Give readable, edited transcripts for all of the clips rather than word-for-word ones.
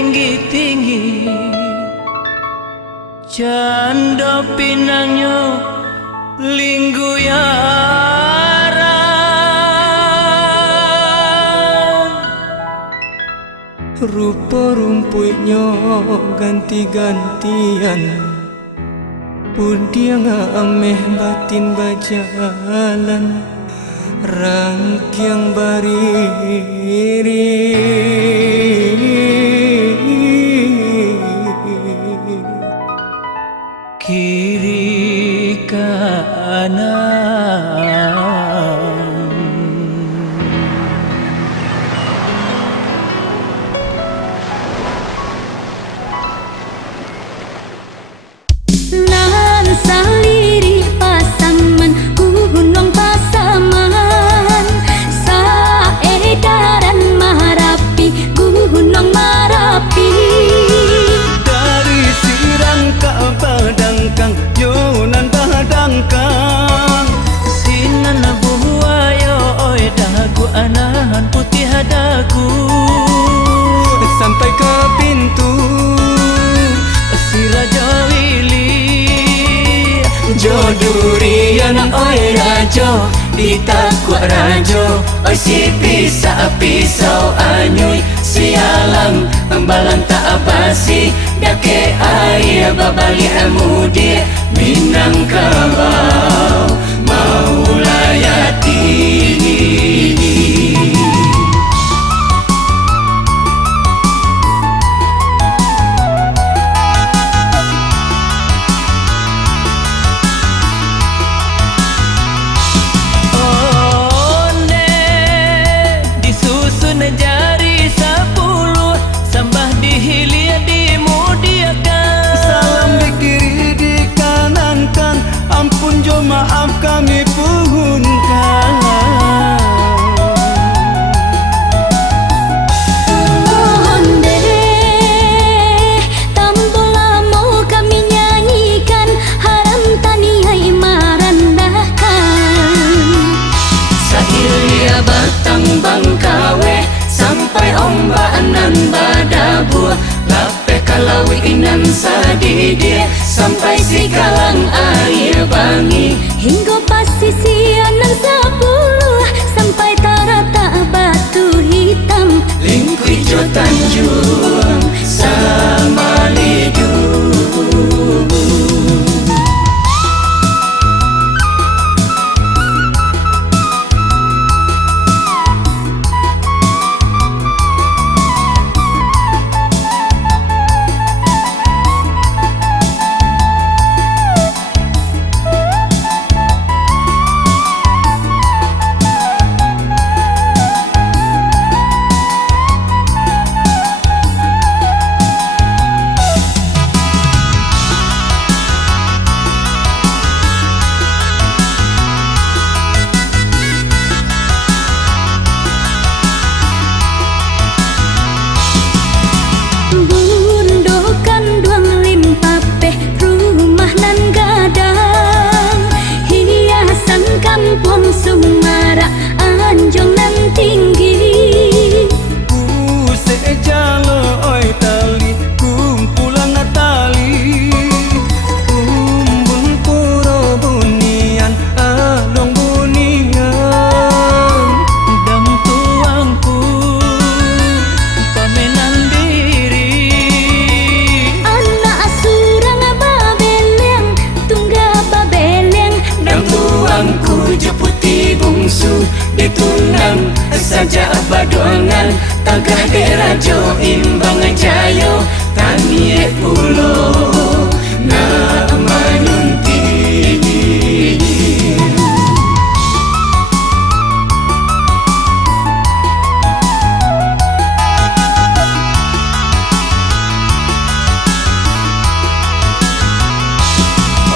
tinggi-tinggi, canda pinangnya lingguyaran, rupa rumputnya ganti-gantian, pun dia ngameh batin bajalan, rangkiang bariri kiri kanan. Nan saliri pasaman gunung pasaman, saedaran Marapi gunung Marapi. Dari Sirang ke Badangkang, Yonan Badangkang, sinan buaya oi dagu anahan putih hadaku, sampai ke pintu si Raja Willy. Jodurian oi rajo ditakwa rajo, oi si pisau anyui sialang balang tak basi, dake air babali amudi Minangkabau Maulayati. Maaf kami puhunkan, mohon deh tambola mau kami nyanyikan, haram taniai marandahkan. Sahilia batang bangkawe sampai ombak nan badabu, lape kalawi inan sadidi sampai si kalang air bangi, hingga pasisian nan 10 sampai tarata batu hitam, lingkui jo Tanjung sama lidu. Sumara anjong nan tinggi, Sejalo oi tali kumpulan tali, kumbun puro bunian along bunian, dam tuangku pamenan diri, anak asurang babeleng tungga babeleng, dam tuangku jeputi bungsu ditunang saja badongan, tagah derajo imbang jayo tanie pulo na manyunti.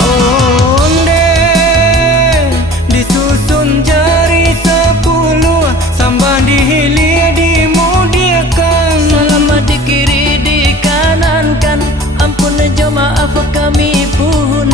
Onde disusun jari 10 sambah dihilir dimudiakan, selama di kiri di kanan kan, ampun jo maaf kami pun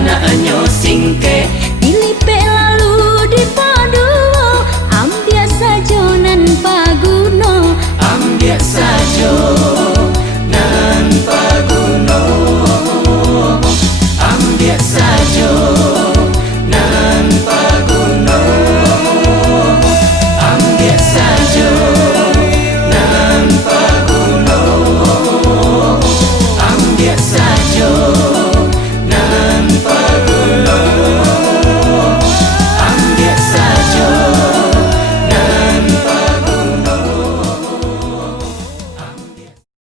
anak